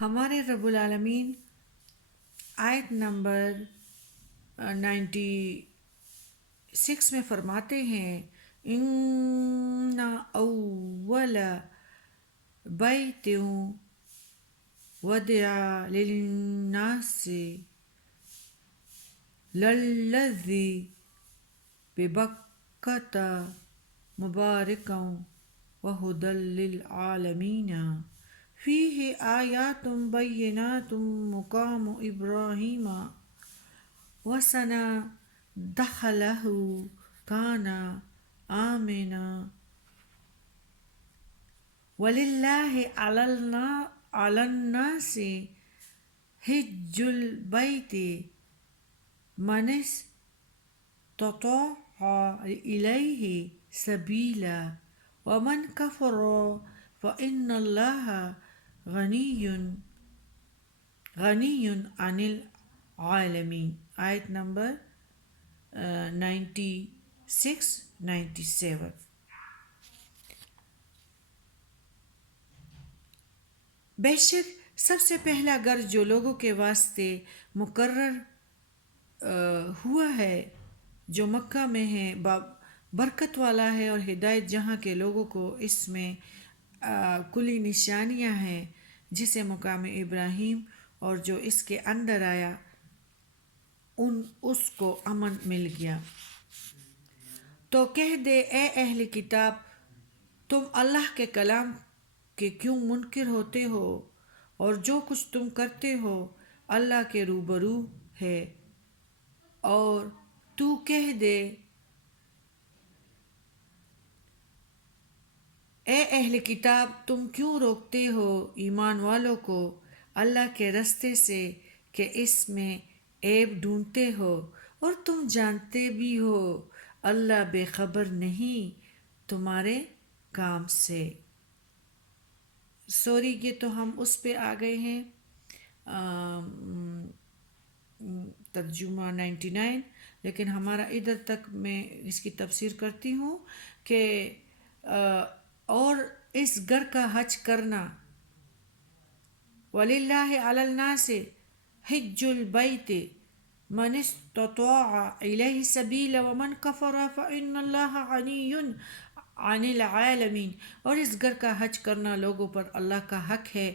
ہمارے رب العالمین آیت نمبر 96 میں فرماتے ہیں ان اول بیت وضع للناس للذی ببکۃ مبارکا وہدی للعالمین فیہ آیات بینات مقام ابراہیم وسن دخلہ کان آمنا وللہ علی الناس حج البیت من استطاع الیہ سبیلا ومن کفر فإن اللہ غنی عن العالمین. آیت نمبر 96-97. بے شک سب سے پہلا گھر جو لوگوں کے واسطے مقرر ہوا ہے جو مکہ میں ہے برکت والا ہے اور ہدایت جہاں کے لوگوں کو اس میں کلی نشانیاں ہیں جسے مقام ابراہیم اور جو اس کے اندر آیا اس کو امن مل گیا. تو کہہ دے اے اہل کتاب تم اللہ کے کلام کے کیوں منکر ہوتے ہو اور جو کچھ تم کرتے ہو اللہ کے روبرو ہے. اور تو کہہ دے اے اہل کتاب تم کیوں روکتے ہو ایمان والوں کو اللہ کے رستے سے کہ اس میں عیب ڈھونڈتے ہو اور تم جانتے بھی ہو اللہ بے خبر نہیں تمہارے کام سے. سوری یہ تو ہم اس پہ آ گئے ہیں ترجمہ 99 لیکن ہمارا ادھر تک میں اس کی تفسیر کرتی ہوں کہ اور اس گھر کا حج کرنا وَلِلَّهِ عَلَى النَّاسِ حِجُّ الْبَيْتِ مَنِ اسْتَطَاعَ إِلَيْهِ سَبِيلًا وَمَنْ كَفَرَ فَإِنَّ اللَّهَ غَنِيٌّ عَنِ الْعَالَمِينَ. اور اس گھر کا حج کرنا لوگوں پر اللہ کا حق ہے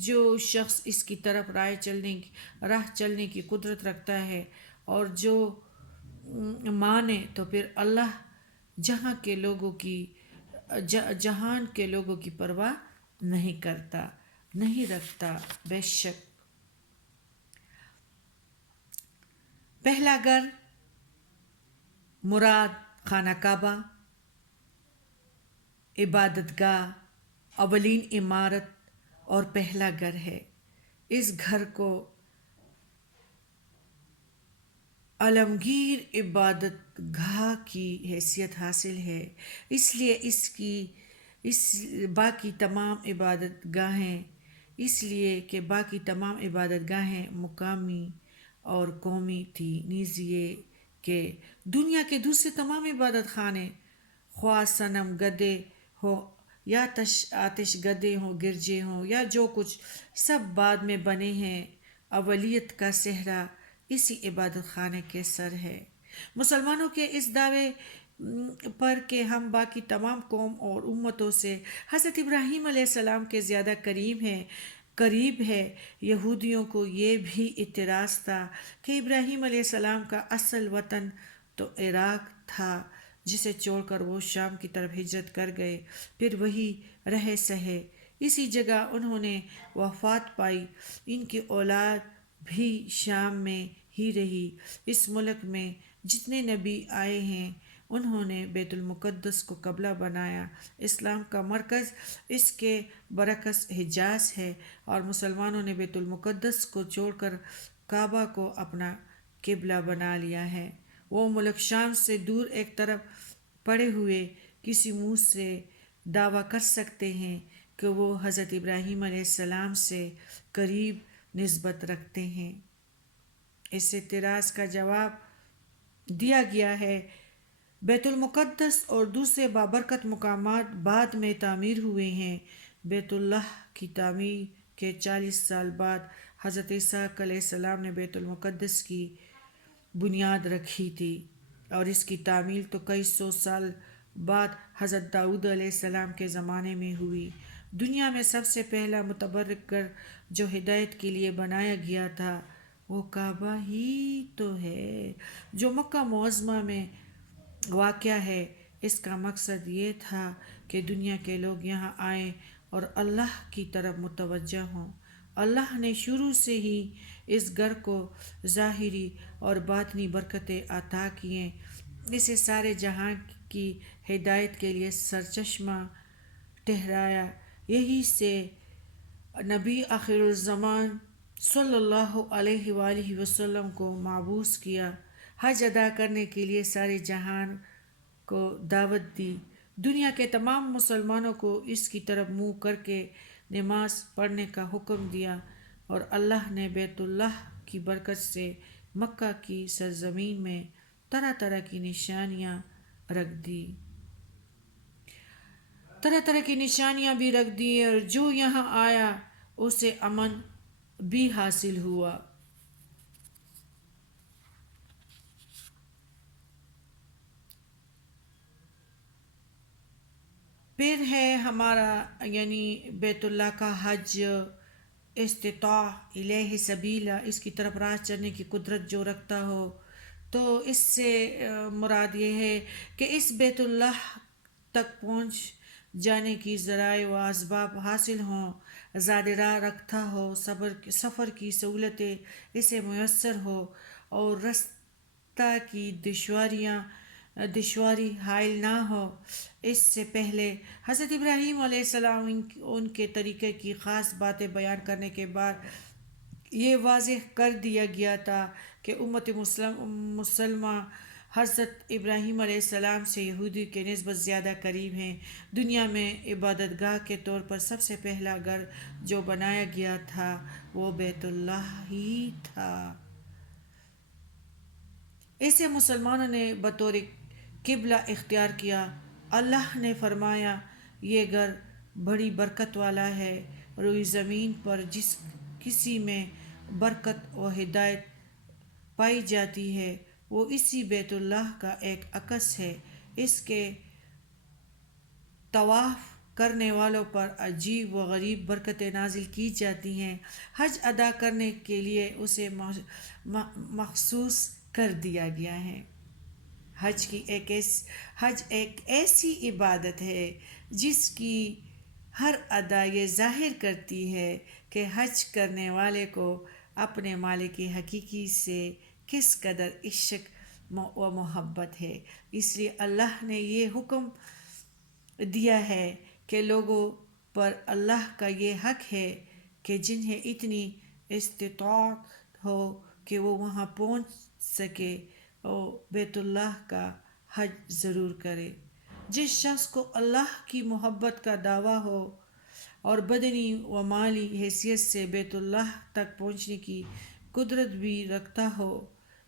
جو شخص اس کی طرف راہ چلنے کی قدرت رکھتا ہے اور جو مانے تو پھر اللہ جہان کے لوگوں کی پرواہ نہیں کرتا نہیں رکھتا. بے شک پہلا گھر مراد خانہ کعبہ عبادت گاہ اولین عمارت اور پہلا گھر ہے. اس گھر کو عالمگیر عبادت گاہ کی حیثیت حاصل ہے اس لیے باقی تمام عبادت گاہیں مقامی اور قومی تھی نیز یہ کہ دنیا کے دوسرے تمام عبادت خانے خواہ صنم گدے ہو یا آتش گدے ہوں گرجے ہوں یا جو کچھ سب بعد میں بنے ہیں اولیت کا صحرا اسی عبادت خانے کے سر ہے. مسلمانوں کے اس دعوے پر کہ ہم باقی تمام قوم اور امتوں سے حضرت ابراہیم علیہ السلام کے زیادہ قریب ہے. یہودیوں کو یہ بھی اعتراض تھا کہ ابراہیم علیہ السلام کا اصل وطن تو عراق تھا جسے چھوڑ کر وہ شام کی طرف ہجرت کر گئے پھر وہی رہے سہے اسی جگہ انہوں نے وفات پائی. ان کی اولاد بھی شام میں ہی رہی. اس ملک میں جتنے نبی آئے ہیں انہوں نے بیت المقدس کو قبلہ بنایا. اسلام کا مرکز اس کے برعکس حجاز ہے اور مسلمانوں نے بیت المقدس کو چھوڑ کر کعبہ کو اپنا قبلہ بنا لیا ہے. وہ ملک شام سے دور ایک طرف پڑے ہوئے کسی منہ سے دعویٰ کر سکتے ہیں کہ وہ حضرت ابراہیم علیہ السلام سے قریب نسبت رکھتے ہیں. اس اعتراض کا جواب دیا گیا ہے بیت المقدس اور دوسرے بابرکت مقامات بعد میں تعمیر ہوئے ہیں بیت اللہ کی تعمیر کے 40 سال بعد حضرت اسحاق علیہ السلام نے بیت المقدس کی بنیاد رکھی تھی، اور اس کی تعمیل تو کئی سو سال بعد حضرت داؤد علیہ السلام کے زمانے میں ہوئی۔ دنیا میں سب سے پہلا متبرک گھر جو ہدایت کے لیے بنایا گیا تھا وہ کعبہ ہی تو ہے، جو مکہ معظمہ میں واقع ہے۔ اس کا مقصد یہ تھا کہ دنیا کے لوگ یہاں آئیں اور اللہ کی طرف متوجہ ہوں۔ اللہ نے شروع سے ہی اس گھر کو ظاہری اور باطنی برکتیں عطا کیں، اسے سارے جہاں کی ہدایت کے لیے سرچشمہ ٹھہرایا، یہی سے نبی آخر الزمان صلی اللہ علیہ وآلہ وسلم کو مبعوث کیا، حج ادا کرنے کے لیے سارے جہان کو دعوت دی، دنیا کے تمام مسلمانوں کو اس کی طرف منہ کر کے نماز پڑھنے کا حکم دیا، اور اللہ نے بیت اللہ کی برکت سے مکہ کی سرزمین میں طرح طرح کی نشانیاں رکھ دی، طرح طرح کی نشانیاں بھی رکھ دی، اور جو یہاں آیا اسے امن بھی حاصل ہوا۔ پھر ہے ہمارا یعنی بیت اللہ کا حج، استطاع الیہ سبیلا، اس کی طرف راہ چلنے کی قدرت جو رکھتا ہو، تو اس سے مراد یہ ہے کہ اس بیت اللہ تک پہنچ جانے کی ذرائع و اسباب حاصل ہوں، زاد راہ رکھتا ہو، سفر کی سہولتیں اسے میسر ہو، اور رستہ کی دشواری حائل نہ ہو۔ اس سے پہلے حضرت ابراہیم علیہ السلام ان کے طریقے کی خاص باتیں بیان کرنے کے بعد یہ واضح کر دیا گیا تھا کہ امت مسلمہ حضرت ابراہیم علیہ السلام سے یہودی کے نسبت زیادہ قریب ہیں۔ دنیا میں عبادت گاہ کے طور پر سب سے پہلا گھر جو بنایا گیا تھا وہ بیت اللہ ہی تھا۔ اسے مسلمانوں نے بطور قبلہ اختیار کیا۔ اللہ نے فرمایا یہ گھر بڑی برکت والا ہے، روئی زمین پر جس کسی میں برکت و ہدایت پائی جاتی ہے وہ اسی بیت اللہ کا ایک عکس ہے، اس کے طواف کرنے والوں پر عجیب و غریب برکتیں نازل کی جاتی ہیں۔ حج ادا کرنے کے لیے اسے مخصوص کر دیا گیا ہے۔ حج ایک ایسی عبادت ہے جس کی ہر ادا یہ ظاہر کرتی ہے کہ حج کرنے والے کو اپنے مالک حقیقی سے کس قدر عشق و محبت ہے۔ اس لیے اللہ نے یہ حکم دیا ہے کہ لوگوں پر اللہ کا یہ حق ہے کہ جنہیں اتنی استطاعت ہو کہ وہ وہاں پہنچ سکے وہ بیت اللہ کا حج ضرور کرے۔ جس شخص کو اللہ کی محبت کا دعویٰ ہو اور بدنی و مالی حیثیت سے بیت اللہ تک پہنچنے کی قدرت بھی رکھتا ہو،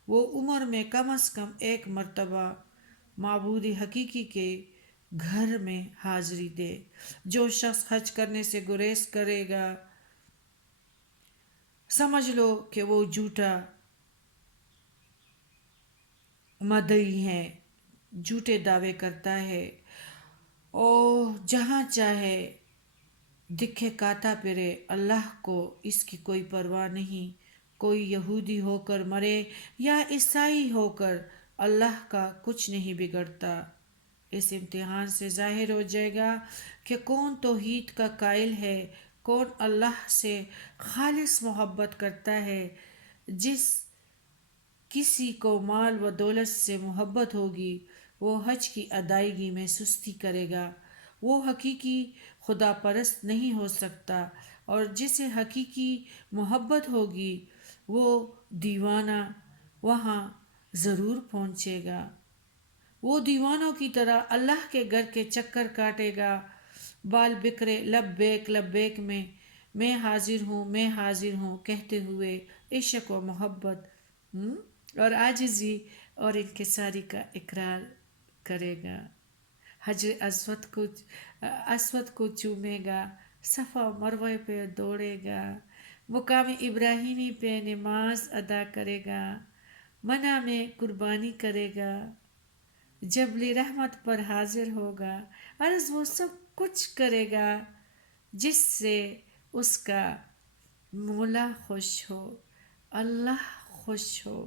وہ عمر میں کم از کم ایک مرتبہ معبود حقیقی کے گھر میں حاضری دے۔ جو شخص حج کرنے سے گریز کرے گا سمجھ لو کہ وہ جھوٹا مدعی ہے، جھوٹے دعوے کرتا ہے، اور جہاں چاہے دکھے کاتا پھرے، اللہ کو اس کی کوئی پرواہ نہیں۔ کوئی یہودی ہو کر مرے یا عیسائی ہو کر، اللہ کا کچھ نہیں بگڑتا۔ اس امتحان سے ظاہر ہو جائے گا کہ کون توحید کا قائل ہے، کون اللہ سے خالص محبت کرتا ہے۔ جس کسی کو مال و دولت سے محبت ہوگی وہ حج کی ادائیگی میں سستی کرے گا، وہ حقیقی خدا پرست نہیں ہو سکتا، اور جسے حقیقی محبت ہوگی وہ دیوانہ وہاں ضرور پہنچے گا، وہ دیوانوں کی طرح اللہ کے گھر کے چکر کاٹے گا، بال بکھرے لبیک لبیک میں حاضر ہوں، میں حاضر ہوں کہتے ہوئے عشق و محبت اور عاجزی اور انکساری کا اقرار کرے گا، حجر اسود کو چومے گا، صفا مروہ پہ دوڑے گا، مقام ابراہیمی پہ نماز ادا کرے گا، منع میں قربانی کرے گا، جبل رحمت پر حاضر ہوگا، عرض وہ سب کچھ کرے گا جس سے اس کا مولا خوش ہو، اللہ خوش ہو۔